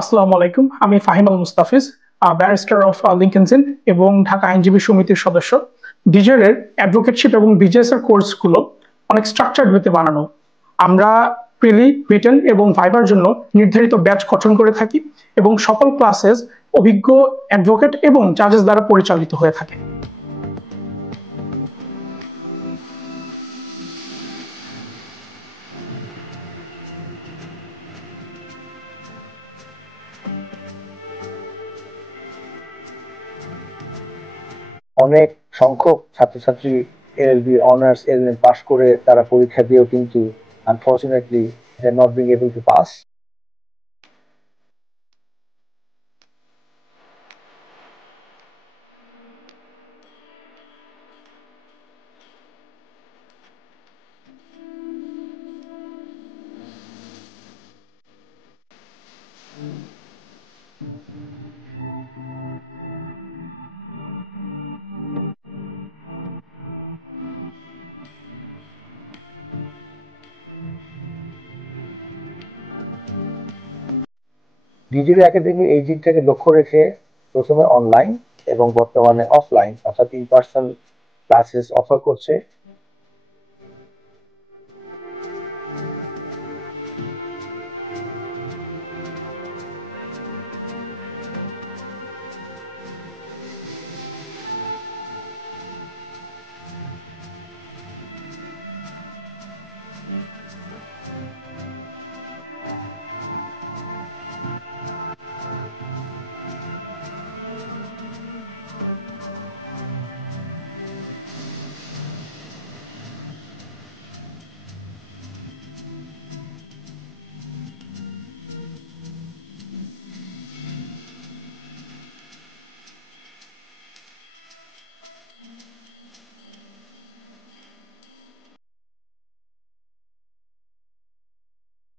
আসসালামু আলাইকুম। আমি ফাহিম আল মুস্তাফিজ, ব্যারিস্টার অফ লিংকনস ইন এবং ঢাকা আইনজীবী সমিতির সদস্য। ডিজের এর অ্যাডভোকেটশিপ এবং বিজেএস এর কোর্সগুলো অনেক স্ট্রাকচার্ড ওয়েতে বানানো। আমরা প্রিলি, রিটেন এবং ভাইবার জন্য নির্ধারিত ব্যাচ গঠন করে থাকি এবং সকল ক্লাসেস অভিজ্ঞ অ্যাডভোকেট এবং জাজেস দ্বারা পরিচালিত হয়ে থাকে। অনেক সংখ্যক ছাত্রছাত্রী এলএলবি অনার্স এলএলএম পাশ করে তারা পরীক্ষা দিয়েও কিন্তু unfortunately they are not being able to pass. Digital academy এই দিকটাকে লক্ষ্য রেখে প্রথমে অনলাইন এবং বর্তমানে অফলাইন অর্থাৎ ইন পার্সন ক্লাসেস অফার করছে।